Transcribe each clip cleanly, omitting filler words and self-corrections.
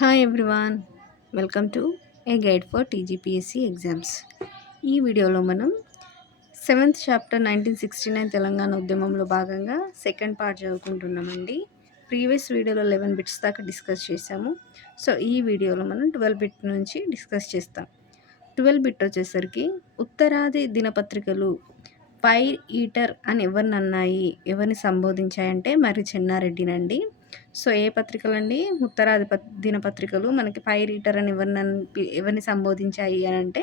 Hi everyone, welcome to A guide for TGPSC exams. ఈ వీడియోలో మనం సెవెంత్ చాప్టర్ 1969 తెలంగాణ ఉద్యమంలో భాగంగా సెకండ్ పార్ట్ చదువుకుంటున్నామండి. ప్రీవియస్ వీడియోలో 11 బిట్స్ దాకా డిస్కస్ చేసాము. సో ఈ వీడియోలో మనం 12 బిట్ నుంచి డిస్కస్ చేస్తాం. 12 బిట్ వచ్చేసరికి ఉత్తరాది దినపత్రికలు ఫైర్ ఈటర్ అని ఎవరిని సంబోధించాయంటే మరి చెన్నారెడ్డినండి. సో ఏ పత్రికలండి? ఉత్తరాది దినపత్రికలు మనకి ఫైర్ ఈటర్ అని ఎవరిని సంబోధించాయి అని అంటే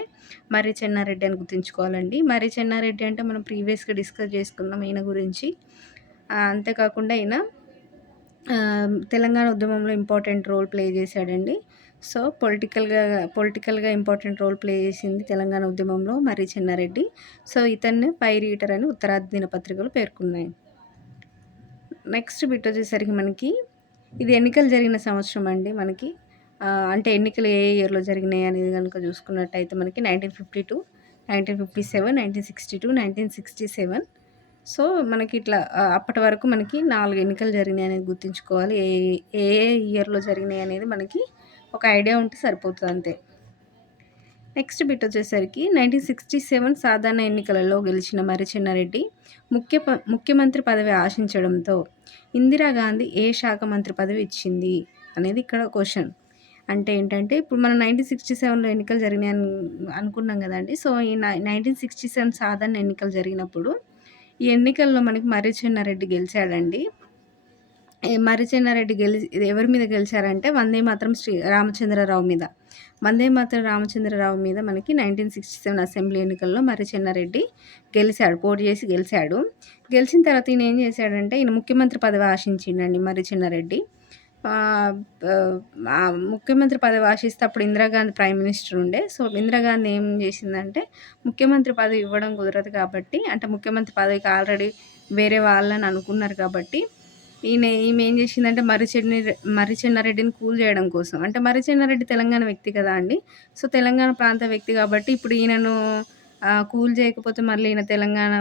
మరి చెన్నారెడ్డి అని గుర్తుంచుకోవాలండి. మరి చెన్నారెడ్డి అంటే మనం ప్రీవియస్గా డిస్కస్ చేసుకున్నాం ఈయన గురించి. అంతేకాకుండా ఈయన తెలంగాణ ఉద్యమంలో ఇంపార్టెంట్ రోల్ ప్లే చేశాడండి. సో పొలిటికల్గా ఇంపార్టెంట్ రోల్ ప్లే చేసింది తెలంగాణ ఉద్యమంలో మరి చెన్నారెడ్డి. సో ఇతన్ని ఫైర్ ఈటర్ అని ఉత్తరాది దినపత్రికలు పేర్కొన్నాయి. నెక్స్ట్ బిట్ వచ్చేసరికి మనకి ఇది ఎన్నికలు జరిగిన సంవత్సరం అండి. మనకి అంటే ఎన్నికలు ఏ ఇయర్లో జరిగినాయి అనేది కనుక చూసుకున్నట్టయితే మనకి 1952, 1957, 1962, 1967. సో మనకి ఇట్లా అప్పటి వరకు మనకి 4 ఎన్నికలు జరిగినాయి అనేది గుర్తుంచుకోవాలి. ఏ ఏ ఇయర్లో జరిగినాయి అనేది మనకి ఒక ఐడియా ఉంటే సరిపోతుంది అంతే. నెక్స్ట్ బిట్ వచ్చేసరికి 1967 సాధారణ ఎన్నికలలో గెలిచిన మరి చెన్నారెడ్డి ముఖ్యమంత్రి పదవి ఆశించడంతో ఇందిరాగాంధీ ఏ శాఖ మంత్రి పదవి ఇచ్చింది అనేది ఇక్కడ క్వశ్చన్. అంటే ఏంటంటే ఇప్పుడు మనం 1967లో ఎన్నికలు జరిగినాయి అనుకున్నాం కదండి. సో ఈ 1967 సాధారణ ఎన్నికలు జరిగినప్పుడు ఈ ఎన్నికల్లో మనకి మర్రి చెన్నారెడ్డి గెలిచాడండి. మర్రి చెన్నారెడ్డి ఎవరి మీద గెలిచారంటే వందే మాత్రం రామచంద్రరావు మీద. వందే మాత్రం రామచంద్రరావు మీద మనకి 1967 అసెంబ్లీ ఎన్నికల్లో మర్రి చెన్నారెడ్డి పోటీ చేసి గెలిచాడు. గెలిచిన తర్వాత ఈయన ఏం చేశాడంటే ఈయన ముఖ్యమంత్రి పదవి ఆశించిండండి మర్రి చెన్నారెడ్డి. ముఖ్యమంత్రి పదవి ఆశిస్తే అప్పుడు ఇందిరాగాంధీ ప్రైమ్ మినిస్టర్ ఉండే. సో ఇందిరాగాంధీ ఏం చేసిందంటే ముఖ్యమంత్రి పదవి ఇవ్వడం కుదరదు కాబట్టి, అంటే ముఖ్యమంత్రి పదవికి ఆల్రెడీ వేరే వాళ్ళని అనుకున్నారు కాబట్టి ఈమె ఏం చేసిందంటే మర్రి చెన్నారెడ్డిని కూల్ చేయడం కోసం, అంటే మర్రి చెన్నారెడ్డి తెలంగాణ వ్యక్తి కదా అండి. సో తెలంగాణ ప్రాంత వ్యక్తి కాబట్టి ఇప్పుడు ఈయనను కూల్ చేయకపోతే మళ్ళీ ఈయన తెలంగాణ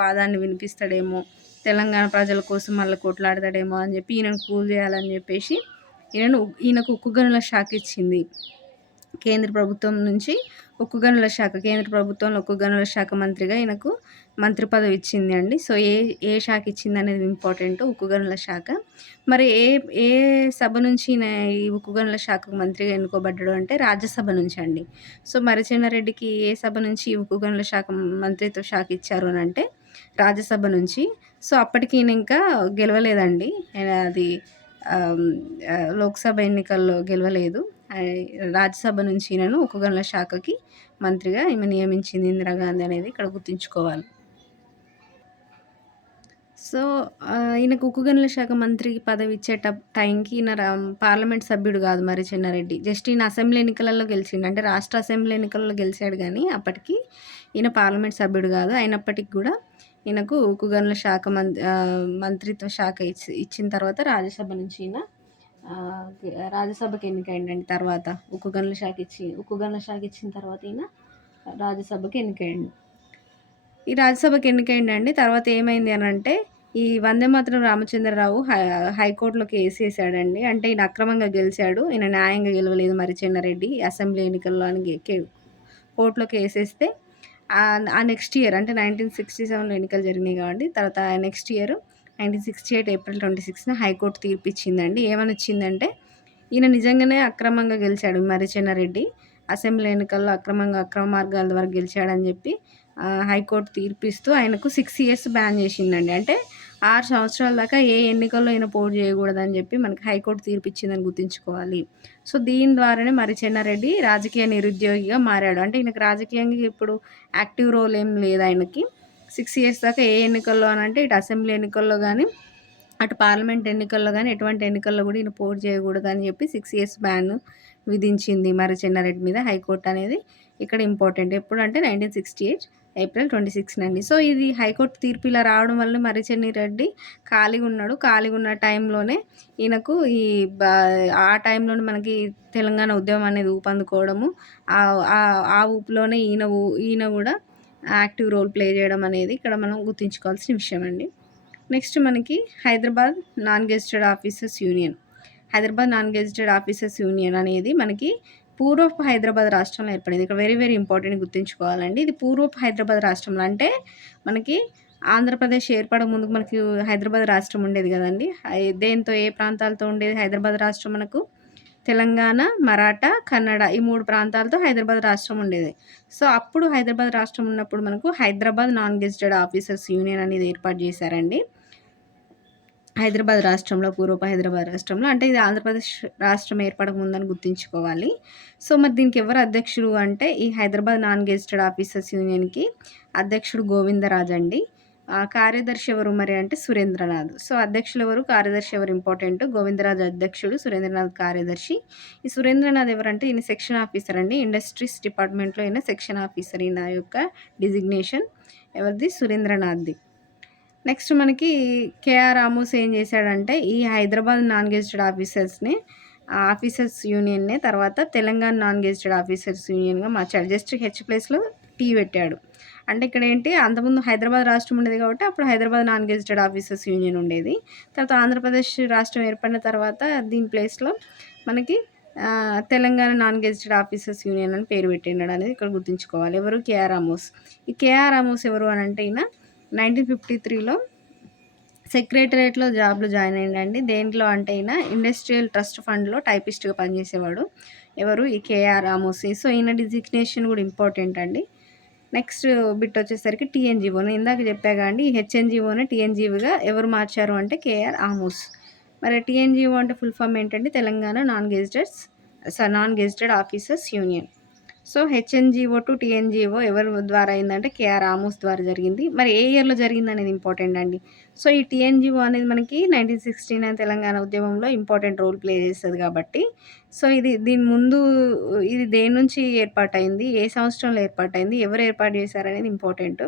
వాదాన్ని వినిపిస్తాడేమో, తెలంగాణ ప్రజల కోసం మళ్ళీ కొట్లాడతాడేమో అని చెప్పి ఈయనను కూల్ చేయాలని చెప్పేసి ఈయనకు ఉక్కు గనుల శాఖ ఇచ్చింది కేంద్ర ప్రభుత్వం నుంచి. కేంద్ర ప్రభుత్వంలో ఉక్కు గనుల శాఖ మంత్రిగా ఈయనకు మంత్రి పదవి ఇచ్చింది అండి. సో ఏ శాఖ ఇచ్చింది అనేది ఇంపార్టెంట్, ఉక్కు గనుల శాఖ. మరి ఏ సభ నుంచి ఈ ఉక్కు గనుల శాఖకు మంత్రిగా ఎన్నుకోబడ్డాడు అంటే రాజ్యసభ నుంచి అండి. సో మరి చెన్నారెడ్డికి ఏ సభ నుంచి ఉక్కు గనుల శాఖ మంత్రిత్వ శాఖ ఇచ్చారు అని అంటే రాజ్యసభ నుంచి. సో అప్పటికి ఈయన ఇంకా గెలవలేదండి, అది లోక్సభ ఎన్నికల్లో గెలవలేదు. రాజ్యసభ నుంచి ఈయనను ఉక్కు గనుల శాఖకి మంత్రిగా ఈమె నియమించింది ఇందిరాగాంధీ అనేది ఇక్కడ గుర్తుంచుకోవాలి. సో ఈయనకు ఉక్కు గనుల శాఖ మంత్రి పదవి ఇచ్చే టైంకి ఈయన పార్లమెంట్ సభ్యుడు కాదు మరి చెన్నారెడ్డి. జస్ట్ ఈయన అసెంబ్లీ ఎన్నికలలో గెలిచిండు, అంటే రాష్ట్ర అసెంబ్లీ ఎన్నికల్లో గెలిచాడు కానీ అప్పటికి ఈయన పార్లమెంట్ సభ్యుడు కాదు. అయినప్పటికీ కూడా ఈయనకు ఉక్కు గనుల శాఖ మంత్రిత్వ శాఖ ఇచ్చిన తర్వాత రాజ్యసభ నుంచి ఈయన రాజ్యసభకి ఎన్నికైండండి. తర్వాత ఉక్కు గనుల శాఖ ఇచ్చిన తర్వాత ఈయన రాజ్యసభకి ఎన్నికైండు. ఈ రాజ్యసభకి ఎన్నికైండండి. తర్వాత ఏమైంది అని అంటే ఈ వందే మాత్రం రామచంద్రరావు హైకోర్టులో కేసు వేసాడండి. అంటే ఈయన అక్రమంగా గెలిచాడు, ఈయన న్యాయంగా గెలవలేదు మరి చెన్నారెడ్డి అసెంబ్లీ ఎన్నికల్లో అని కోర్టులో కేసు వేస్తే ఆ నెక్స్ట్ ఇయర్ అంటే 1967లో ఎన్నికలు జరిగినాయి కాబట్టి తర్వాత నెక్స్ట్ ఇయర్ 1968 ఏప్రిల్ 26న హైకోర్టు తీర్పు ఇచ్చిందండి. ఏమని ఇచ్చిందంటే ఈయన నిజంగానే అక్రమంగా గెలిచాడు మరి చెన్నారెడ్డి, అసెంబ్లీ ఎన్నికల్లో అక్రమ మార్గాల ద్వారా గెలిచాడని చెప్పి హైకోర్టు తీర్పిస్తూ ఆయనకు 6 years బ్యాన్ చేసిందండి. అంటే 6 సంవత్సరాల దాకా ఏ ఎన్నికల్లో ఈయన పోటీ చేయకూడదని చెప్పి మనకి హైకోర్టు తీర్పిచ్చిందని గుర్తుంచుకోవాలి. సో దీని ద్వారానే మరి చెన్నారెడ్డి రాజకీయ నిరుద్యోగిగా మారాడు. అంటే ఈయనకు రాజకీయంగా ఇప్పుడు యాక్టివ్ రోల్ ఏం లేదు ఆయనకి. 6 years దాకా ఏ ఎన్నికల్లో అని అంటే ఇటు అసెంబ్లీ ఎన్నికల్లో కానీ అటు పార్లమెంట్ ఎన్నికల్లో కానీ ఎటువంటి ఎన్నికల్లో కూడా ఈయన పోటీ చేయకూడదని చెప్పి 6 years బ్యాన్ విధించింది మరి చెన్నారెడ్డి మీద హైకోర్టు అనేది. ఇక్కడ ఇంపార్టెంట్ ఎప్పుడు అంటే 1968 ఏప్రిల్ 26 అండి. సో ఇది హైకోర్టు తీర్పు ఇలా రావడం వల్ల మరి చెన్నారెడ్డి ఖాళీగా ఉన్న టైంలోనే ఈయనకు ఆ టైంలోనే మనకి తెలంగాణ ఉద్యమం అనేది ఊపందుకోవడము, ఆ ఊపులోనే ఈయన కూడా యాక్టివ్ రోల్ ప్లే చేయడం అనేది ఇక్కడ మనం గుర్తుంచుకోవాల్సిన విషయం అండి. నెక్స్ట్ మనకి Hyderabad non gazetted officers union. Hyderabad non gazetted officers union అనేది మనకి పూర్వపు హైదరాబాద్ రాష్ట్రంలో ఏర్పడింది. ఇక్కడ వెరీ వెరీ ఇంపార్టెంట్ గుర్తుంచుకోవాలండి. ఇది పూర్వపు హైదరాబాద్ రాష్ట్రంలో అంటే మనకి ఆంధ్రప్రదేశ్ ఏర్పడక ముందుకు మనకి హైదరాబాద్ రాష్ట్రం ఉండేది కదండి. దేంతో ఏ ప్రాంతాలతో ఉండేది హైదరాబాద్ రాష్ట్రం మనకు? తెలంగాణ, మరాఠా, కన్నడ ఈ 3 ప్రాంతాలతో హైదరాబాద్ రాష్ట్రం ఉండేది. సో, అప్పుడు హైదరాబాద్ రాష్ట్రం ఉన్నప్పుడు మనకు Hyderabad non gazetted officers union అనేది ఏర్పాటు చేశారండి. హైదరాబాద్ రాష్ట్రంలో, పూర్వపు హైదరాబాద్ రాష్ట్రంలో. అంటే ఇది ఆంధ్రప్రదేశ్ రాష్ట్రం ఏర్పడక ముందని గుర్తుంచుకోవాలి. సో, మరి దీనికి ఎవరు అధ్యక్షుడు అంటే ఈ హైదరాబాద్ నాన్ గెజిటెడ్ ఆఫీసర్స్ యూనియన్‌కి అధ్యక్షుడు గోవిందరాజ్ అండి. కార్యదర్శి ఎవరు మరి అంటే సురేంద్రనాథ్. సో, అధ్యక్షులు ఎవరు? కార్యదర్శి ఎవరు ఇంపార్టెంట్. గోవిందరాజ్ అధ్యక్షుడు, సురేంద్రనాథ్ కార్యదర్శి. ఈ సురేంద్రనాథ్ ఎవరంటే ఈయన సెక్షన్ ఆఫీసర్ అండి. ఇండస్ట్రీస్ డిపార్ట్మెంట్‌లో ఈయన సెక్షన్ ఆఫీసర్. ఈయన యొక్క డిజిగ్నేషన్ ఎవరిది? సురేంద్రనాథ్‌ది. నెక్స్ట్ మనకి కేఆర్ రామోస్ ఏం చేశాడంటే ఈ హైదరాబాద్ నాన్ గెజిటెడ్ ఆఫీసర్స్ యూనియన్‌నే తర్వాత తెలంగాణ నాన్ గెజిటెడ్ ఆఫీసర్స్ యూనియన్‌గా మార్చాడు. జస్ట్ హెచ్ ప్లేస్‌లో టీ పెట్టాడు. అంటే ఇక్కడ ఏంటి అంతకుముందు హైదరాబాద్ రాష్ట్రం ఉండేది కాబట్టి అప్పుడు Hyderabad non gazetted officers union ఉండేది. తర్వాత ఆంధ్రప్రదేశ్ రాష్ట్రం ఏర్పడిన తర్వాత దీని ప్లేస్‌లో మనకి Telangana non gazetted officers union అని పేరు పెట్టిండు అనేది ఇక్కడ గుర్తుంచుకోవాలి. ఎవరు? KR Ramos. ఈ కేఆర్ రామోస్ ఎవరు అని అంటే ఈయన 1953లో సెక్రటరియట్‌లో జాబ్‌లో జాయిన్ అయ్యిండండి. దేంట్లో అంటే ఈయన ఇండస్ట్రియల్ ట్రస్ట్ ఫండ్‌లో టైపిస్ట్‌గా పనిచేసేవాడు. ఎవరు? ఈ కేఆర్ రామోస్. సో, ఈయన డిజిగ్నేషన్ కూడా ఇంపార్టెంట్ అండి. నెక్స్ట్ బిట్ వచ్చేసరికి టీఎన్‌జీఓ. నేను ఇందాక చెప్పాగా అండి ఈ హెచ్ఎన్‌జీఓని టీఎన్‌జీఓగా ఎవరు మార్చారు అంటే కేఆర్ ఆమోస్. మరి టీఎన్‌జీఓ అంటే ఫుల్ ఫామ్ ఏంటంటే Telangana non gazetted officers union. So, HNGO to TNGO ఎవరి ద్వారా అయిందంటే కేఆర్ ఆమోస్ ద్వారా జరిగింది. మరి ఏ ఇయర్‌లో జరిగిందనేది ఇంపార్టెంట్ అండి. సో, ఈ టీఎన్‌జీఓ అనేది మనకి 1969 తెలంగాణ ఉద్యమంలో ఇంపార్టెంట్ రోల్ ప్లే చేస్తది కాబట్టి, సో, దీని ముందు ఇది దేని నుంచి ఏర్పాటైంది? ఏ సంవత్సరంలో ఏర్పాటైంది? ఎవరు ఏర్పాటు చేశారనేది ఇంపార్టెంట్.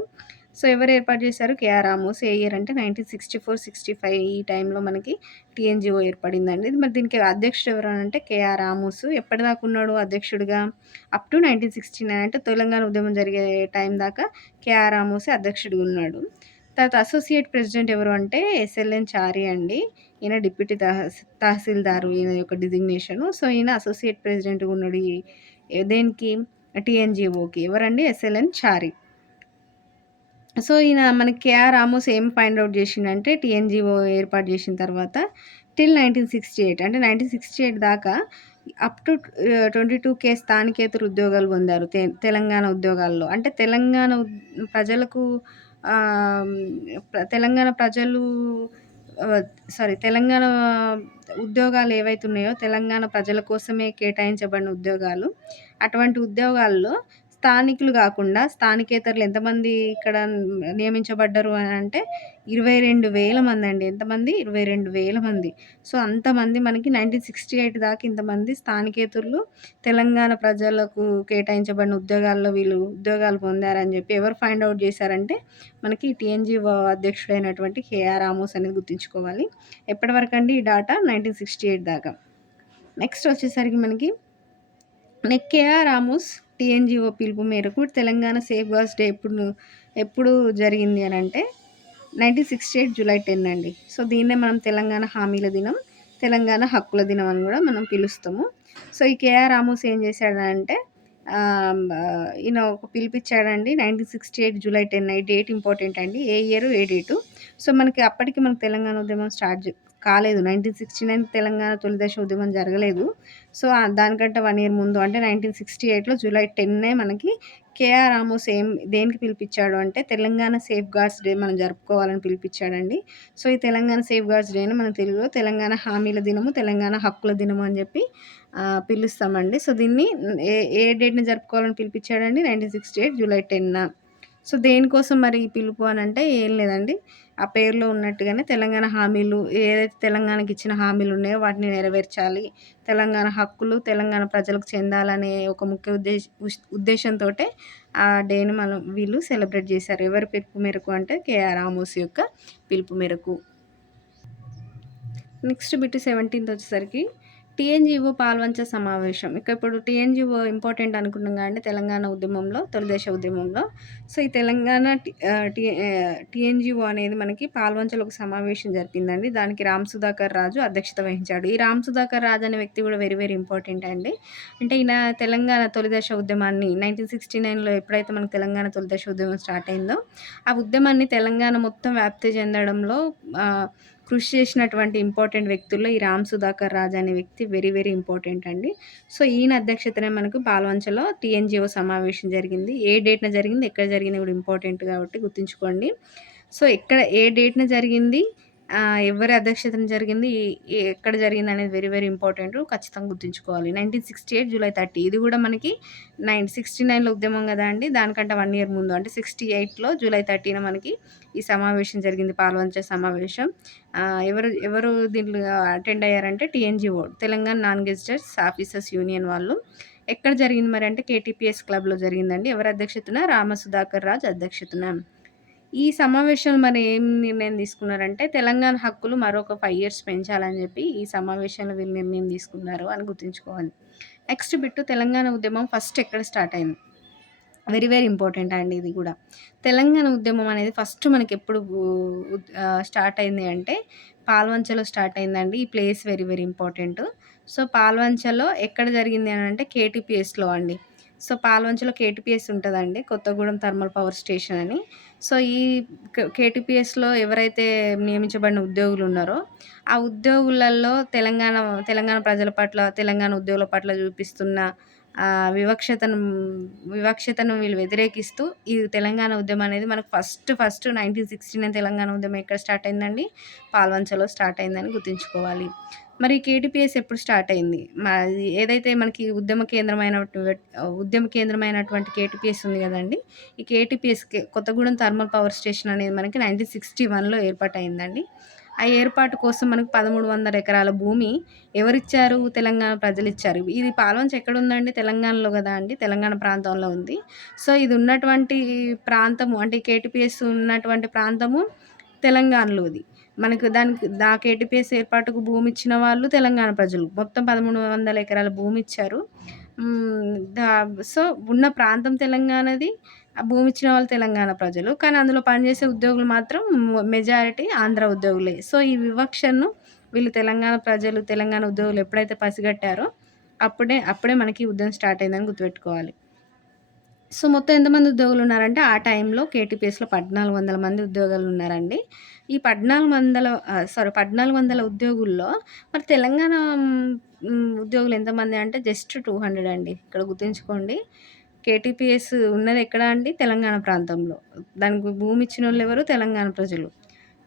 సో, ఎవరు ఏర్పాటు చేశారు? కేఆర్ ఆమోస్. ఏ ఇయర్ అంటే 1964, 65 ఈ టైంలో మనకి టీఎన్‌జీఓ ఏర్పడిందండి. మరి దీనికి అధ్యక్షుడు ఎవరు అంటే కేఆర్ ఆమోస్. ఎప్పటిదాకా ఉన్నాడు అధ్యక్షుడిగా? అప్ టు 1969 అంటే తెలంగాణ ఉద్యమం జరిగే టైం దాకా కేఆర్ ఆమోసే అధ్యక్షుడిగా ఉన్నాడు. తర్వాత అసోసియేట్ ప్రెసిడెంట్ ఎవరు అంటే ఎస్ఎల్ఎన్ చారి అండి. ఈయన డిప్యూటీ తహసీల్దారు ఈయన యొక్క డిజిగ్నేషను. సో, ఈయన అసోసియేట్ ప్రెసిడెంట్‌గా ఉన్నాడు. దేనికి? టీఎన్‌జీఓకి. ఎవరండి? ఎస్ఎల్ఎన్ చారి. సో, ఈయన మనకి కేఆర్ రామోస్ ఏం ఫైండ్ ఔట్ చేసిండంటే టీఎన్‌జీఓ ఏర్పాటు చేసిన తర్వాత టిల్ 1968 అంటే 1968 దాకా అప్ టు 22K స్థానికేతర ఉద్యోగాలు పొందారు తెలంగాణ ఉద్యోగాల్లో. అంటే ప్రజలకు తెలంగాణ ప్రజలు తెలంగాణ ఉద్యోగాలు ఏవైతే ఉన్నాయో తెలంగాణ ప్రజల కోసమే కేటాయించబడిన ఉద్యోగాలు. అటువంటి ఉద్యోగాల్లో స్థానికులు కాకుండా స్థానికేతరులు ఎంతమంది ఇక్కడ నియమించబడ్డారు అని అంటే 22,000 మంది అండి. ఎంతమంది? 22,000 మంది. సో, అంతమంది మనకి 1968 దాకా ఇంతమంది స్థానికేతరులు తెలంగాణ ప్రజలకు కేటాయించబడిన ఉద్యోగాల్లో వీళ్ళు ఉద్యోగాలు పొందారని చెప్పి ఎవరు ఫైండ్ ఔట్ చేశారంటే మనకి టీఎన్‌జీఓ అధ్యక్షుడైనటువంటి కేఆర్ రామోస్ అనేది గుర్తుంచుకోవాలి. ఎప్పటి వరకు అండి ఈ డాటా? 1968 దాకా. నెక్స్ట్ వచ్చేసరికి మనకి కేఆర్ రామోస్ టీఎన్‌జీఓ పిలుపు మేరకు తెలంగాణ సేఫ్ గార్డ్స్ డే ఎప్పుడు జరిగింది అని అంటే 1968 జూలై 10 అండి. సో, దీన్నే మనం తెలంగాణ హామీల దినం, తెలంగాణ హక్కుల దినం అని కూడా మనం పిలుస్తాము. సో, ఈ కేఆర్ రామోస్ ఏం చేశాడంటే ఈయన ఒక పిలిపిచ్చాడండి 1968 జూలై 10. ఈ డేట్ ఇంపార్టెంట్ అండి. ఏ ఇయర్? ఏ డేటు? సో, అప్పటికి మనకి తెలంగాణ ఉద్యమం స్టార్ట్ కాలేదు. 1969 తెలంగాణ తొలి దశ ఉద్యమం జరగలేదు. సో, దానికంటే 1 ఇయర్ ముందు అంటే 1968లో జూలై 10 మనకి కేఆర్ రామోస్ దేనికి పిలిపించాడు అంటే తెలంగాణ సేఫ్ గార్డ్స్ డే మనం జరుపుకోవాలని పిలిపించాడండి. సో, ఈ తెలంగాణ సేఫ్ గార్డ్స్ డేని మనం తెలుగులో తెలంగాణ హామీల దినము, తెలంగాణ హక్కుల దినము అని చెప్పి పిలుస్తామండి. సో, దీన్ని ఏ డేట్‌ని జరుపుకోవాలని పిలిపించాడండి? 1968 జూలై 10. సో, దేనికోసం మరి ఈ పిలుపు అని అంటే ఏం లేదండి. ఆ పేరులో ఉన్నట్టుగానే తెలంగాణ హామీలు ఏదైతే తెలంగాణకి ఇచ్చిన హామీలు ఉన్నాయో వాటిని నెరవేర్చాలి. తెలంగాణ హక్కులు తెలంగాణ ప్రజలకు చెందాలనే ఒక ముఖ్య ఉద్దేశంతోటే ఆ డేని వీళ్ళు సెలబ్రేట్ చేశారు. ఎవరి పిలుపు మేరకు అంటే కేఆర్ రామోస్ యొక్క పిలుపు మేరకు. నెక్స్ట్ బిట్ 17th వచ్చేసరికి టీఎన్‌జీఓ పాల్వంచ సమావేశం. ఇప్పుడు టీఎన్‌జీఓ ఇంపార్టెంట్ అనుకున్నాం కదండీ తెలంగాణ ఉద్యమంలో, తొలిదశ ఉద్యమంలో. సో, ఈ తెలంగాణ టీఎన్‌జీఓ అనేది మనకి పాల్వంచలో ఒక సమావేశం జరిపిందండి. దానికి రామ్ సుధాకర్ రాజు అధ్యక్షత వహించాడు. ఈ రామ్ సుధాకర్ రాజు అనే వ్యక్తి కూడా వెరీ, వెరీ ఇంపార్టెంట్ అండి. అంటే ఈయన తెలంగాణ తొలిదశ ఉద్యమాన్ని 1969లో ఎప్పుడైతే మనకు తెలంగాణ తొలిదశ ఉద్యమం స్టార్ట్ అయిందో, ఆ ఉద్యమాన్ని తెలంగాణ మొత్తం వ్యాప్తి చెందడంలో కృషి చేసినటువంటి ఇంపార్టెంట్ వ్యక్తుల్లో ఈ రామ్ సుధాకర్ రాజ్ అనే వ్యక్తి వెరీ, వెరీ ఇంపార్టెంట్ అండి. సో, ఈయన అధ్యక్షతనే మనకు పాల్వంచలో టీఎన్‌జీఓ సమావేశం జరిగింది. ఏ డేట్‌న జరిగింది, ఎక్కడ జరిగింది కూడా ఇంపార్టెంట్ కాబట్టి గుర్తుంచుకోండి. సో, ఏ డేట్‌న జరిగింది, ఎవరి అధ్యక్షతన జరిగింది, ఎక్కడ జరిగిందనేది వెరీ, వెరీ ఇంపార్టెంట్. ఖచ్చితంగా గుర్తుంచుకోవాలి. 1968 జూలై 30 ఇది కూడా మనకి 69లో ఉద్యమం కదా అండి. దానికంటే 1 ఇయర్ ముందు అంటే 68లో జూలై 30న మనకి ఈ సమావేశం జరిగింది. పాల్వంచ సమావేశం. ఎవరు దీంట్లో అటెండ్ అయ్యారంటే TNGO Telangana non gazetted officers union వాళ్ళు. ఎక్కడ జరిగింది మరి అంటే కేటీపీఎస్ క్లబ్‌లో జరిగిందండి. ఎవరి అధ్యక్షతన? రామ సుధాకర్ రాజ్ అధ్యక్షతన. ఈ సమావేశంలో మరి ఏం నిర్ణయం తీసుకున్నారంటే తెలంగాణ హక్కులు మరొక 5 ఇయర్స్ పెంచాలని చెప్పి ఈ సమావేశంలో వీళ్ళు నిర్ణయం తీసుకున్నారు అని గుర్తుంచుకోవాలి. నెక్స్ట్ బిట్టు తెలంగాణ ఉద్యమం ఫస్ట్ ఎక్కడ స్టార్ట్ అయింది? వెరీ, వెరీ ఇంపార్టెంట్ అండి ఇది కూడా. తెలంగాణ ఉద్యమం అనేది ఫస్ట్ మనకెప్పుడు స్టార్ట్ అయింది అంటే పాల్వంచలో స్టార్ట్ అయిందండి. ఈ place very, very important. So, పాల్వంచలో ఎక్కడ జరిగింది అనంటే కేటీపీఎస్‌లో అండి. సో, పాల్వంచలో కేటీపీఎస్ ఉంటదండి. కొత్తగూడెం థర్మల్ పవర్ స్టేషన్ అని. సో, ఈ కేటీపీఎస్‌లో ఎవరైతే నియమించబడిన ఉద్యోగులున్నారో, ఆ ఉద్యోగులలో తెలంగాణ ప్రజల పట్ల, తెలంగాణ ఉద్యోగుల పట్ల చూపిస్తున్న వివక్షతను వీళ్ళు వ్యతిరేకిస్తూ ఈ తెలంగాణ ఉద్యమం అనేది మనకు ఫస్ట్ 1969 తెలంగాణ ఉద్యమం ఎక్కడ స్టార్ట్ అయిందండి? పాల్వంచలో స్టార్ట్ అయిందని గుర్తుంచుకోవాలి. మరి కేటీపీఎస్ ఎప్పుడు స్టార్ట్ అయింది? ఏదైతే మనకి ఉద్యమ కేంద్రమైనటువంటి కేటీపీఎస్ ఉంది కదండీ! ఈ KTPS Kothagudem thermal power station అనేది మనకి 1961లో ఏర్పాటయిందండి. ఆ ఏర్పాటు కోసం మనకు 1300 ఎకరాల భూమి ఎవరిచ్చారు? తెలంగాణ ప్రజలిచ్చారు. ఇది పాల్వంచ ఎక్కడుందండి? తెలంగాణలో గదా అండి. తెలంగాణ ప్రాంతంలో ఉంది. సో, ఇది ఉన్నటువంటి ప్రాంతము అంటే కేటీపీఎస్ ఉన్నటువంటి ప్రాంతము తెలంగాణలోది. మనకు కేటీపీఎస్ ఏర్పాటుకు భూమి ఇచ్చిన వాళ్ళు తెలంగాణ ప్రజలు. మొత్తం 1300 ఎకరాల భూమి ఇచ్చారు. సో, ఉన్న ప్రాంతం తెలంగాణది. ఆ భూమి ఇచ్చిన వాళ్ళు తెలంగాణ ప్రజలు. కానీ అందులో పనిచేసే ఉద్యోగులు మాత్రం మెజారిటీ ఆంధ్ర ఉద్యోగులే. సో, ఈ వివక్షను వీళ్ళు తెలంగాణ ప్రజలు, తెలంగాణ ఉద్యోగులు ఎప్పుడైతే పసిగట్టారో అప్పుడే మనకి ఉద్యమం స్టార్ట్ అయిందని గుర్తుపెట్టుకోవాలి. సో, మొత్తం ఎంతమంది ఉద్యోగులున్నారంటే ఆ టైంలో కేటీపీఎస్‌లో 1400 మంది ఉద్యోగాలున్నారండి. ఈ 1400 ఉద్యోగుల్లో మరి తెలంగాణ ఉద్యోగులు ఎంతమంది అంటే జస్ట్ 200 అండి. ఇక్కడ గుర్తుంచుకోండి. కేటీపీఎస్ ఉన్నది ఎక్కడ అండి? తెలంగాణ ప్రాంతంలో. దానికి భూమి ఇచ్చినోళ్ళెవరు? తెలంగాణ ప్రజలు.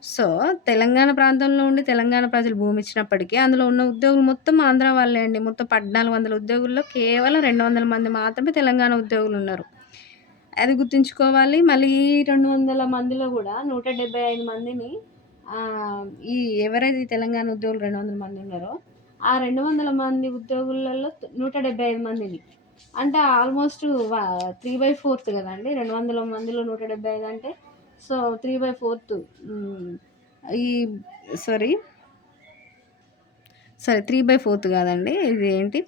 సో, తెలంగాణ ప్రాంతంలో ఉండి తెలంగాణ ప్రజలు భూమి ఇచ్చినప్పటికీ అందులో ఉన్న ఉద్యోగులు మొత్తం ఆంధ్ర వాళ్ళే అండి. మొత్తం 1400 ఉద్యోగుల్లో కేవలం 200 మంది మాత్రమే తెలంగాణ ఉద్యోగులున్నారు. అది గుర్తుంచుకోవాలి. మళ్ళీ ఈ 200 మందిలో గూడా 175 మందిని ఈ ఎవరైతే తెలంగాణ ఉద్యోగులు 200 మంది ఉన్నారో, ఆ 200 మంది ఉద్యోగులలో 175 మందిని అంటే ఆల్మోస్ట్ 3/4 గదండీ. 200 మందిలో 175 అంటే సో, 3/4 ఈ సారీ 3/4 కాదండి. ఇది ఏంటి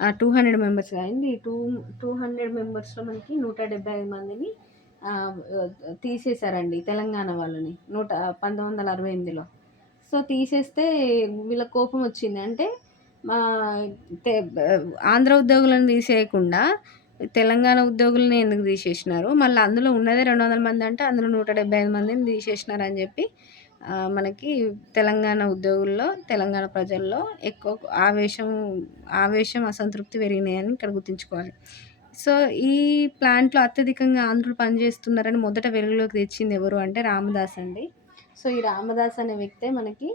200 మెంబర్స్ కాదండి. 200 మెంబర్స్‌లో మనకి 175 మందిని తీసేశారండి తెలంగాణ వాళ్ళని. 1968లో. సో, తీసేస్తే వీళ్ళకి కోపం వచ్చింది. అంటే మా తె ఆంధ్ర ఉద్యోగులను తీసేయకుండా తెలంగాణ ఉద్యోగులని ఎందుకు తీసేసినారు? మళ్ళీ అందులో ఉన్నదే 200 మంది అంటే అందులో 175 మందిని తీసేసినారని చెప్పి మనకి తెలంగాణ ఉద్యోగుల్లో, తెలంగాణ ప్రజల్లో ఎక్కువ ఆవేశం, అసంతృప్తి పెరిగినాయని ఇక్కడ గుర్తుంచుకోవాలి. సో, ఈ ప్లాంట్‌లో అత్యధికంగా ఆంధ్రులు పనిచేస్తున్నారని మొదట వెలుగులోకి తెచ్చింది ఎవరు అంటే రామదాస్ అండి. సో, ఈ రామదాస్ అనే వ్యక్తే మనకి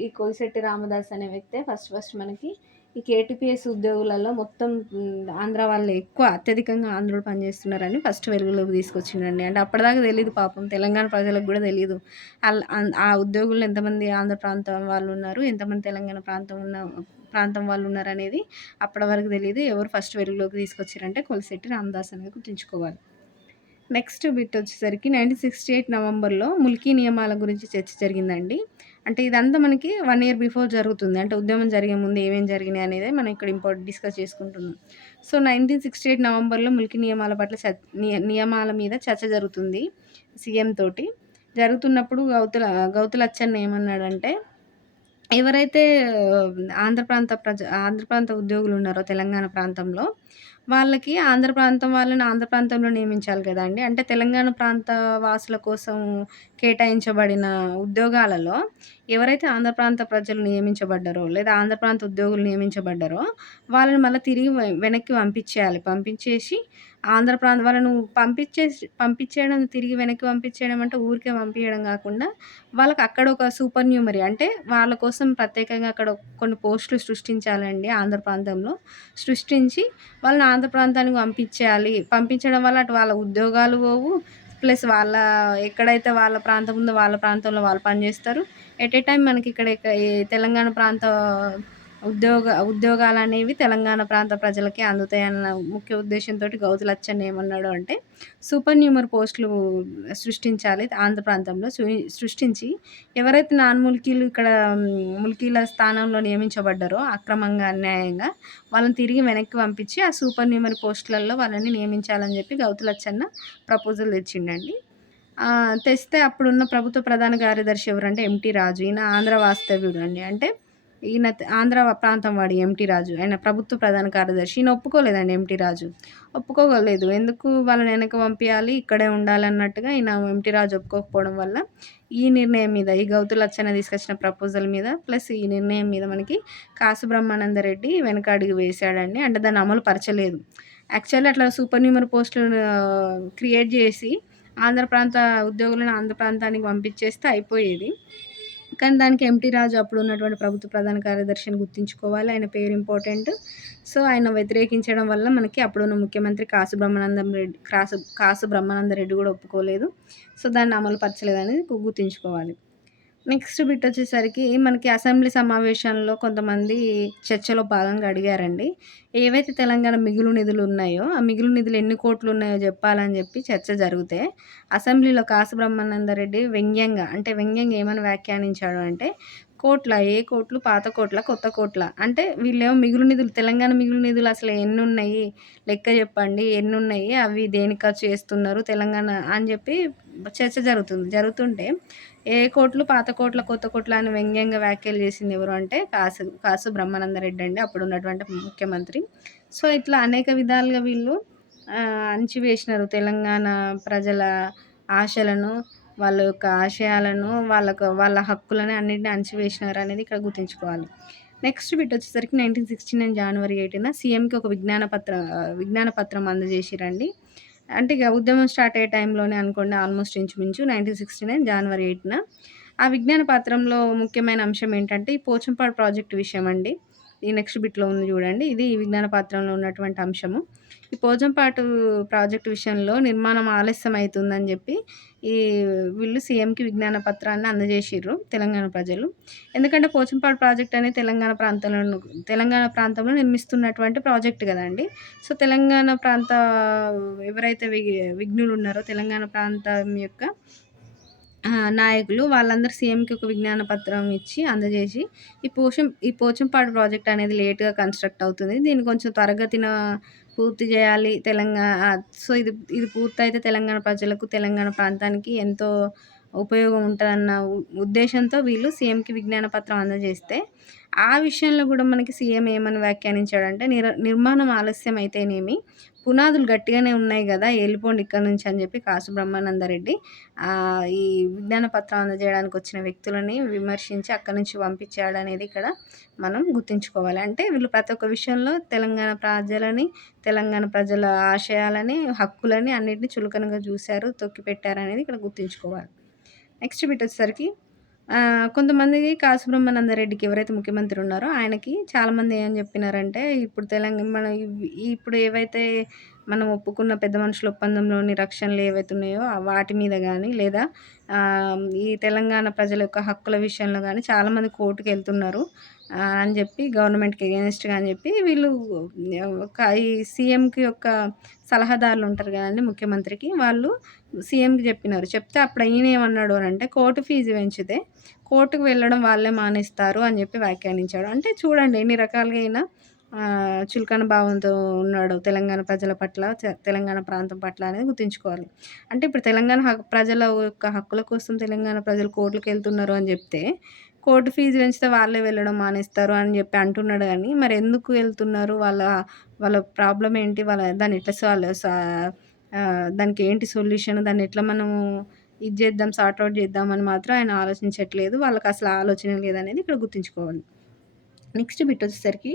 ఈ కొలిశెట్టి రామదాస్ అనే వ్యక్తే ఫస్ట్ మనకి ఈ కేటీపీఎస్ ఉద్యోగులలో మొత్తం ఆంధ్ర వాళ్ళు అత్యధికంగా ఆంధ్రులు పనిచేస్తున్నారని ఫస్ట్ వెలుగులోకి తీసుకొచ్చిండండి. అంటే అప్పటిదాకా తెలీదు పాపం తెలంగాణ ప్రజలకు గూడా తెలీదు. ఆ ఉద్యోగుల్లో ఎంతమంది ఆంధ్ర ప్రాంతం వాళ్ళు ఉన్నారు, ఎంతమంది తెలంగాణ ప్రాంతం వాళ్ళు ఉన్నారనేది అప్పటి వరకు తెలీదు. ఎవరు ఫస్ట్ వెలుగులోకి తీసుకొచ్చారంటే కొలిశెట్టి రామదాస్ అనేది గుర్తుంచుకోవాలి. నెక్స్ట్ బిట్ వచ్చేసరికి 1968 నవంబర్లో ముల్కీ నియమాల గురించి చర్చ జరిగిందండి. అంటే ఇదంతా మనకి 1 ఇయర్ బిఫోర్ జరుగుతుంది. అంటే ఉద్యమం జరిగే ముందు ఏమేం జరిగినాయి అనేదే మనం ఇక్కడ డిస్కస్ చేసుకుంటున్నాం. సో, 1968 నవంబర్‌లో ముల్కీ నియమాల పట్ల నియమాల మీద చర్చ జరుగుతుంది సీఎం తోటి. జరుగుతున్నప్పుడు గౌతు లచ్చన్న ఏమన్నాడంటే, ఎవరైతే ఆంధ్ర ప్రాంత ఉద్యోగులున్నారో తెలంగాణ ప్రాంతంలో, వాళ్ళకి ఆంధ్ర ప్రాంతంలో నియమించాలి గదండీ! అంటే తెలంగాణ ప్రాంత వాసుల కోసం కేటాయించబడిన ఉద్యోగాలలో ఎవరైతే ఆంధ్ర ప్రాంత ప్రజలు నియమించబడ్డారో, లేదా ఆంధ్ర ప్రాంత ఉద్యోగులు నియమించబడ్డారో, వాళ్ళని మళ్ళా తిరిగి వెనక్కి పంపించేయాలి. పంపించేసి వాళ్ళను పంపించేయడం, తిరిగి వెనక్కి పంపించేయడం అంటే ఊరికే పంపియడం గాకుండా, వాళ్ళకి అక్కడ ఒక సూపర్ న్యూమరీ అంటే వాళ్ళ కోసం ప్రత్యేకంగా అక్కడ కొన్ని పోస్టులు సృష్టించాలండి ఆంధ్ర ప్రాంతంలో. సృష్టించి వాళ్ళని ఆంధ్ర ప్రాంతానికి పంపించేయాలి. పంపించడం వల్ల అటు వాళ్ళ ఉద్యోగాలు పోవు. ప్లస్ ఎక్కడైతే వాళ్ళ ప్రాంతం ఉందో వాళ్ళ ప్రాంతంలో వాళ్ళు పనిచేస్తారు. ఎట్ ఏ టైమ్ మనకి ఇక్కడ ఈ తెలంగాణ ప్రాంత ఉద్యోగాలనేవి తెలంగాణ ప్రాంత ప్రజలకే అందుతాయన్న ముఖ్య ఉద్దేశంతోటి గౌతు లచ్చన్న ఏమన్నాడు అంటే, సూపర్ న్యూమర్ పోస్టులు సృష్టించాలి ఆంధ్ర ప్రాంతంలో. సృష్టించి ఎవరైతే ముల్కీలు ఇక్కడ ముల్కీల స్థానంలో నియమించబడ్డారో అక్రమంగా, అన్యాయంగా వాళ్ళని తిరిగి వెనక్కి పంపించి ఆ సూపర్ న్యూమరీ పోస్టులలో వాళ్ళని నియమించాలని చెప్పి గౌతు లచ్చన్న ప్రపోజల్ తెచ్చిండండి. తెస్తే అప్పుడున్న ప్రభుత్వ ప్రధాన కార్యదర్శి ఎవరంటే ఎంటీ రాజు. ఈయన ఆంధ్ర వాస్తవ్యుడు అండి. అంటే ఈయన ఆంధ్ర ప్రాంతం వాడు ఎంటీ రాజు. ఆయన ప్రభుత్వ ప్రధాన కార్యదర్శి. ఈయన ఒప్పుకోలేదండి ఎంటీ రాజు. ఒప్పుకోలేదు. ఎందుకు వాళ్ళని వెనక్కి పంపియాలి, ఇక్కడే ఉండాలన్నట్టుగా ఈయన ఎంటీ రాజు ఒప్పుకోకపోవడం వల్ల ఈ నిర్ణయం మీద, ఈ గౌతు లచ్చన్న తీసుకొచ్చిన ప్రపోజల్ మీద, ప్లస్ ఈ నిర్ణయం మీద మనకి కాసు బ్రహ్మానందరెడ్డి వెనకడుగు వేశాడండి. అంటే దాన్ని అమలు పరచలేదు. యాక్చువల్లీ అట్లా సూపర్ న్యూమరీ పోస్టులు క్రియేట్ చేసి ఆంధ్ర ప్రాంత ఉద్యోగులను ఆంధ్ర ప్రాంతానికి పంపించేస్తే అయిపోయేది. కానీ దానికి ఎంటీ రాజు అప్పుడు ఉన్నటువంటి ప్రభుత్వ ప్రధాన కార్యదర్శిని గుర్తుంచుకోవాలి. ఆయన పేరు ఇంపార్టెంట్. సో, ఆయన వ్యతిరేకించడం వల్ల మనకి అప్పుడున్న ముఖ్యమంత్రి కాసు బ్రహ్మానందరెడ్డి కూడా ఒప్పుకోలేదు. సో, దాన్ని అమలు పరచలేదనేది గుర్తుంచుకోవాలి. నెక్స్ట్ బిట్ వచ్చేసరికి మనకి అసెంబ్లీ సమావేశంలో కొంతమంది చర్చలో భాగంగా అడిగారండి. ఏవైతే తెలంగాణ మిగులు నిధులు ఉన్నాయో, ఆ మిగులు నిధులు ఎన్ని కోట్లు ఉన్నాయో చెప్పాలని చెప్పి చర్చ జరిగితే, అసెంబ్లీలో కాసు బ్రహ్మానందరెడ్డి వ్యంగ్యంగా ఏమని వ్యాఖ్యానించాడు అంటే, ఏ కోట్లు, పాత కోట్ల, కొత్త కోట్ల అంటే వీళ్ళేమో మిగులు నిధులు, తెలంగాణ మిగులు నిధులు అసలు ఎన్నున్నాయి, లెక్క చెప్పండి ఎన్నున్నాయి, అవి దేనికి ఖర్చు చేస్తున్నారు తెలంగాణ అని చెప్పి చర్చ జరుగుతుంటే ఏ కోట్లు, పాత కోట్ల, కొత్త కోట్ల అని వ్యంగ్యంగా వ్యాఖ్యలు చేసింది ఎవరు అంటే కాసు బ్రహ్మానందరెడ్డి అండి, అప్పుడు ఉన్నటువంటి ముఖ్యమంత్రి. సో, ఇట్లా అనేక విధాలుగా వీళ్ళు అణిచివేసినారు తెలంగాణ ప్రజల ఆశలను, వాళ్ళ యొక్క ఆశయాలను, వాళ్ళ హక్కులని అన్నిటిని అణిచివేసినారు అనేది ఇక్కడ గుర్తుంచుకోవాలి. నెక్స్ట్ బిట్ వచ్చేసరికి 1969 జనవరి 8న సీఎంకి ఒక విజ్ఞాన పత్రం అందజేసిరండి. అంటే ఇక ఉద్యమం స్టార్ట్ అయ్యే టైంలోనే అనుకోండి, ఆల్మోస్ట్ ఇంచుమించు 1969 జనవరి 8న. ఆ విజ్ఞాన పత్రంలో ముఖ్యమైన అంశం ఏంటంటే, ఈ పోచంపాడు ప్రాజెక్టు విషయం అండి. ఈ నెక్స్ట్ బిట్‌లో ఉంది చూడండి. ఇది ఈ విజ్ఞాన పత్రంలో ఉన్నటువంటి అంశము. ఈ పోచంపాడు ప్రాజెక్టు విషయంలో నిర్మాణం ఆలస్యం అయితుందని చెప్పి ఈ వీళ్ళు సీఎంకి విజ్ఞాన పత్రాన్ని అందజేసిర్రు తెలంగాణ ప్రజలు. ఎందుకంటే పోచంపాడు ప్రాజెక్ట్ అనేది తెలంగాణ ప్రాంతంలో నిర్మిస్తున్నటువంటి ప్రాజెక్ట్ కదండీ. సో, తెలంగాణ ప్రాంత ఎవరైతే విఘ్నులు ఉన్నారో తెలంగాణ ప్రాంతం యొక్క నాయకులు వాళ్ళందరూ సీఎంకి ఒక విజ్ఞాన పత్రం ఇచ్చి అందజేసి, ఈ పోచంపాడు ప్రాజెక్ట్ అనేది లేట్‌గా కన్‌స్ట్రక్ట్ అవుతుంది. దీన్ని కొంచెం త్వరగతిన పూర్తి చేయాలి. సో, ఇది పూర్తయితే తెలంగాణ ప్రజలకు, తెలంగాణ ప్రాంతానికి ఎంతో ఉపయోగం ఉంటదన్న ఉద్దేశంతో వీళ్ళు సీఎంకి విజ్ఞాన పత్రం అందజేస్తే, ఆ విషయంలో కూడా మనకి సీఎం ఏమని వ్యాఖ్యానించాడంటే, నిర్మాణం ఆలస్యం అయితేనేమి, పునాదులు గట్టిగానే ఉన్నాయి గదా, ఎళ్ళిపోండి ఇక్కడి నుంచి అని చెప్పి కాసు బ్రహ్మానందరెడ్డి ఈ విజ్ఞాన పత్రం అందజేయడానికి వచ్చిన వ్యక్తులని విమర్శించి అక్కడి నుంచి పంపించాడనేది ఇక్కడ మనం గుర్తుంచుకోవాలి. అంటే వీళ్ళు ప్రతి ఒక్క విషయంలో తెలంగాణ ప్రజల ఆశయాలని, హక్కులని అన్నిటిని చులకనగా చూశారు, తొక్కిపెట్టారనేది ఇక్కడ గుర్తుంచుకోవాలి. నెక్స్ట్ బిట్ వచ్చేసరికి కొంతమందికి కాసు బ్రహ్మానందరెడ్డికి ఎవరైతే ముఖ్యమంత్రి ఉన్నారో ఆయనకి చాలామంది ఏం చెప్పినారంటే, ఇప్పుడు ఏవైతే మనం ఒప్పుకున్న పెద్ద మనుషుల ఒప్పందంలోని రక్షణలు ఏవైతే ఉన్నాయో వాటి మీద కానీ, లేదా ఈ తెలంగాణ ప్రజల యొక్క హక్కుల విషయంలో కానీ చాలామంది కోర్టుకెళ్తున్నారు. అని చెప్పి గవర్నమెంట్‌కి ఎగెయిన్స్ట్‌గా అని చెప్పి వీళ్ళు ఈ సీఎంకి యొక్క సలహాదారులు ఉంటారు కదండీ ముఖ్యమంత్రికి. వాళ్ళు సీఎంకి చెప్పినారు. చెప్తే అప్పుడు ఈయన ఏమన్నాడు అనంటే కోర్ట్ ఫీజు పెంచితే కోర్ట్‌కి వెళ్ళడం వాళ్ళే మానేస్తారు అని చెప్పి వ్యాఖ్యానించాడు. అంటే చూడండి ఎన్ని రకాలుగా ఈయన చులకన భావంతో ఉన్నాడు తెలంగాణ ప్రజల పట్ల, తెలంగాణ ప్రాంతం పట్ల అనేది గుర్తుంచుకోవాలి. అంటే ఇప్పుడు తెలంగాణ ప్రజల యొక్క హక్కుల కోసం తెలంగాణ ప్రజలు కోర్టులకెళ్తున్నారు అని చెప్తే, కోర్ట్ ఫీజు పెంచితే వాళ్ళే వెళ్ళడం మానేస్తారు అని చెప్పి అంటున్నాడు గానీ, మరెందుకు వెళ్తున్నారు? వాళ్ళ ప్రాబ్లమ్ ఏంటి? దాన్ని ఎట్లా దానికి ఏంటి సొల్యూషన్? దాన్ని ఎట్లా మనము ఇది చేద్దాం, సార్ట్ ఔట్ చేద్దాం అని మాత్రం ఆయన ఆలోచించట్లేదు. వాళ్ళకసలు ఆలోచనే లేదనేది ఇక్కడ గుర్తుంచుకోవాలి. నెక్స్ట్ బిట్ వచ్చేసరికి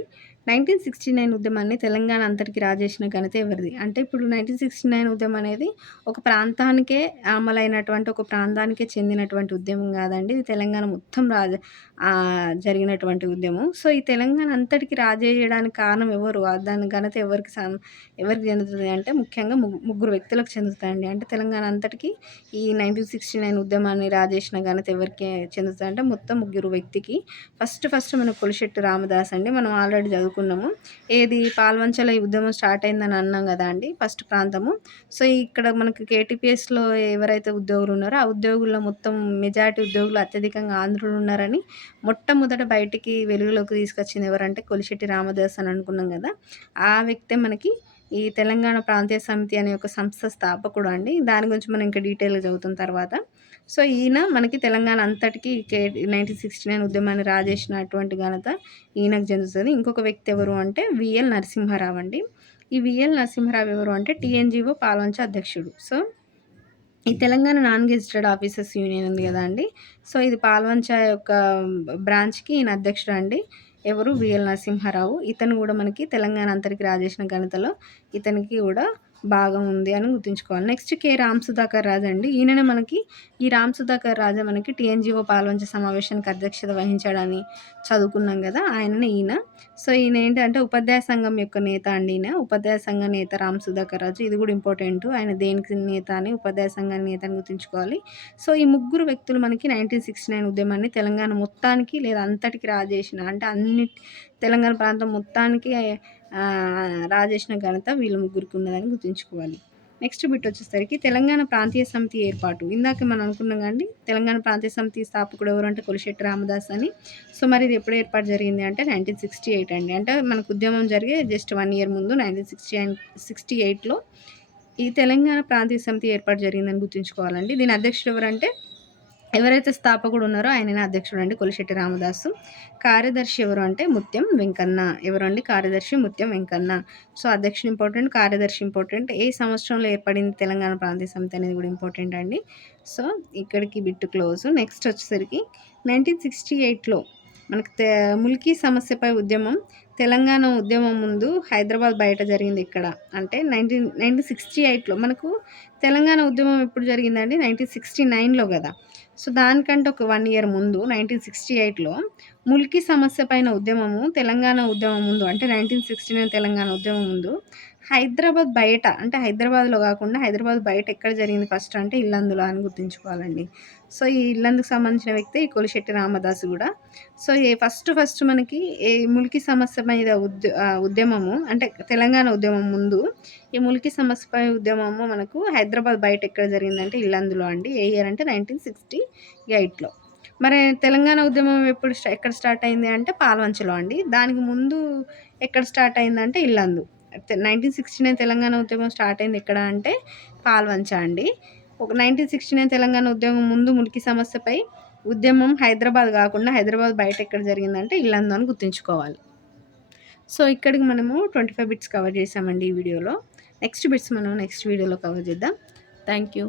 1969 ఉద్యమాన్ని తెలంగాణ అంతటికి రాజేసిన ఘనత ఎవరిది? అంటే ఇప్పుడు 1969 ఉద్యమం అనేది ఒక ప్రాంతానికే అమలైనటువంటి, ఒక ప్రాంతానికే చెందినటువంటి ఉద్యమం కాదండి. ఇది తెలంగాణ మొత్తం జరిగినటువంటి ఉద్యమం. సో, ఈ తెలంగాణ అంతటికి రాజేయడానికి కారణం ఎవరు? దాని ఘనత ఎవరికి చెందుతుంది అంటే ముఖ్యంగా ముగ్గురు వ్యక్తులకు చెందుతాయండి. అంటే తెలంగాణ అంతటికి ఈ 1969 ఉద్యమాన్ని రాజేసిన ఘనత ఎవరికి చెందుతుందంటే మొత్తం ముగ్గురు వ్యక్తికి. ఫస్ట్ మనకు కొలిశెట్టి రామదాస్ అండి. మనం ఆల్రెడీ చదువుకున్నాము. ఏది పాల్వంచల ఈ ఉద్యమం స్టార్ట్ అయిందని అన్నాం కదా అండి ఫస్ట్ ప్రాంతము. సో, ఇక్కడ మనకి కేటీపీఎస్‌లో ఎవరైతే ఉద్యోగులు ఉన్నారో, ఆ ఉద్యోగుల్లో మొత్తం మెజారిటీ ఉద్యోగులు అత్యధికంగా ఆంధ్రులు ఉన్నారని మొట్టమొదట బయటికి వెలుగులోకి తీసుకొచ్చింది ఎవరంటే కొలిశెట్టి రామదాస్ అని అనుకున్నాం కదా! ఆ వ్యక్తే మనకి ఈ తెలంగాణ ప్రాంతీయ సమితి అనే ఒక సంస్థ స్థాపకుడు అండి. దాని గురించి మనం ఇంకా డీటెయిల్‌గా చదువుతున్న తర్వాత. సో, ఈయన మనకి తెలంగాణ అంతటికి 1969 ఉద్యమాన్ని రాజేసినటువంటి ఘనత ఈయనకు చెందుతది. ఇంకొక వ్యక్తి ఎవరు అంటే వీఎల్ నరసింహారావు అండి. ఈ వీఎల్ నరసింహారావు ఎవరు అంటే టీఎన్‌జీఓ పాల్వంచ అధ్యక్షుడు. సో, ఈ Telangana non gazetted officers union ఉంది కదా అండి. సో, ఇది పాల్వంచ యొక్క బ్రాంచ్‌కి ఈయన అధ్యక్షుడండి. ఎవరు? వీఎల్ నరసింహారావు. ఇతను కూడా మనకి తెలంగాణ అంతటికి రాజేసిన ఘనతలో ఇతనికి కూడా భాగం ఉంది అని గుర్తుంచుకోవాలి. నెక్స్ట్ రామ్ సుధాకర్ రాజు అండి. ఈయననే మనకి ఈ రామ్ సుధాకర్ రాజా మనకి టీఎన్‌జీఓ పాల్వంచ సమావేశానికి అధ్యక్షత వహించాడని చదువుకున్నాం కదా! ఆయననే ఈయన. సో, ఈయన ఏంటంటే ఉపాధ్యాయ సంఘం యొక్క నేత అండి ఈయన. ఉపాధ్యాయ సంఘ నేత రామ్ సుధాకర్ రాజు. ఇది కూడా ఇంపార్టెంట్. ఆయన దేనికి నేత అని, ఉపాధ్యాయ సంఘానికి నేత అని గుర్తుంచుకోవాలి. సో, ఈ ముగ్గురు వ్యక్తులు మనకి 1969 ఉద్యమాన్ని తెలంగాణ మొత్తానికి లేదా అంతటికి రాజేసిన, అంటే తెలంగాణ ప్రాంతం మొత్తానికి రాజేసిన ఘనత వీళ్ళ ముగ్గురికి ఉన్నదని గుర్తుంచుకోవాలి. నెక్స్ట్ బిట్ వచ్చేసరికి తెలంగాణ ప్రాంతీయ సమితి ఏర్పాటు. ఇందాక మనం అనుకున్నాం కదండీ తెలంగాణ ప్రాంతీయ సమితి స్థాపకుడు ఎవరు అంటే కొలిశెట్టి రామదాస్ అని. సో, మరి ఇది ఎప్పుడు ఏర్పాటు జరిగింది అంటే 1968 అండి. అంటే మనకు ఉద్యమం జరిగే జస్ట్ 1 ఇయర్ ముందు 1968లో ఈ తెలంగాణ ప్రాంతీయ సమితి ఏర్పాటు జరిగిందని గుర్తుంచుకోవాలండి. దీని అధ్యక్షుడు ఎవరంటే ఎవరైతే స్థాపకుడు ఉన్నారో ఆయననే అధ్యక్షుడు అండి కొలిశెట్టి రామదాసు. కార్యదర్శి ఎవరు అంటే ముత్యం వెంకన్న. ఎవరండి? కార్యదర్శి ముత్యం వెంకన్న. సో, అధ్యక్షుడు ఇంపార్టెంట్, కార్యదర్శి ఇంపార్టెంట్. ఏ సంవత్సరంలో ఏర్పడింది తెలంగాణ ప్రాంతీయ సమితి అనేది కూడా ఇంపార్టెంట్ అండి. సో, ఇక్కడికి బిట్ క్లోజ్. నెక్స్ట్ వచ్చేసరికి 1968లో మనకు ముల్కీ సమస్యపై ఉద్యమం తెలంగాణ ఉద్యమం ముందు హైదరాబాద్ బయట జరిగింది ఇక్కడ. అంటే 1968లో మనకు తెలంగాణ ఉద్యమం ఎప్పుడు జరిగిందండి? 1969లో కదా! సో, దానికంటే ఒక 1 ఇయర్ ముందు 1968లో ముల్కీ సమస్య పైన ఉద్యమము తెలంగాణ ఉద్యమం ముందు అంటే 1969 తెలంగాణ ఉద్యమం ముందు హైదరాబాద్ బయట, అంటే హైదరాబాద్‌లో కాకుండా హైదరాబాద్ బయట ఎక్కడ జరిగింది ఫస్ట్ అంటే ఇల్లందులో అని గుర్తుంచుకోవాలండి. సో, ఈ ఇల్లందుకు సంబంధించిన వ్యక్తే ఈ కొలిశెట్టి రామదాసు కూడా. సో, ఫస్ట్ మనకి ఈ ముల్కీ సమస్య మీద ఉద్యమము అంటే తెలంగాణ ఉద్యమం ముందు ఈ ముల్కీ సమస్యపై ఉద్యమము మనకు హైదరాబాద్ బయట ఎక్కడ జరిగిందంటే ఇల్లందులో అండి. ఏ ఇయర్ అంటే 1968లో. మరి తెలంగాణ ఉద్యమం ఎక్కడ స్టార్ట్ అయింది అంటే పాల్వంచలో అండి. దానికి ముందు ఎక్కడ స్టార్ట్ అయిందంటే ఇల్లందు. 1969 తెలంగాణ ఉద్యమం స్టార్ట్ అయింది ఎక్కడ అంటే పాల్వంచ అండి. 1969 తెలంగాణ ఉద్యమం ముందు ముల్కీ సమస్యపై ఉద్యమం హైదరాబాద్ కాకుండా హైదరాబాద్ బయట ఎక్కడ జరిగిందంటే ఇల్లందు అని గుర్తుంచుకోవాలి. సో, ఇక్కడికి మనము 25 బిట్స్ కవర్ చేసామండి ఈ వీడియోలో. నెక్స్ట్ బిట్స్ మనం నెక్స్ట్ వీడియోలో కవర్ చేద్దాం. Thank you.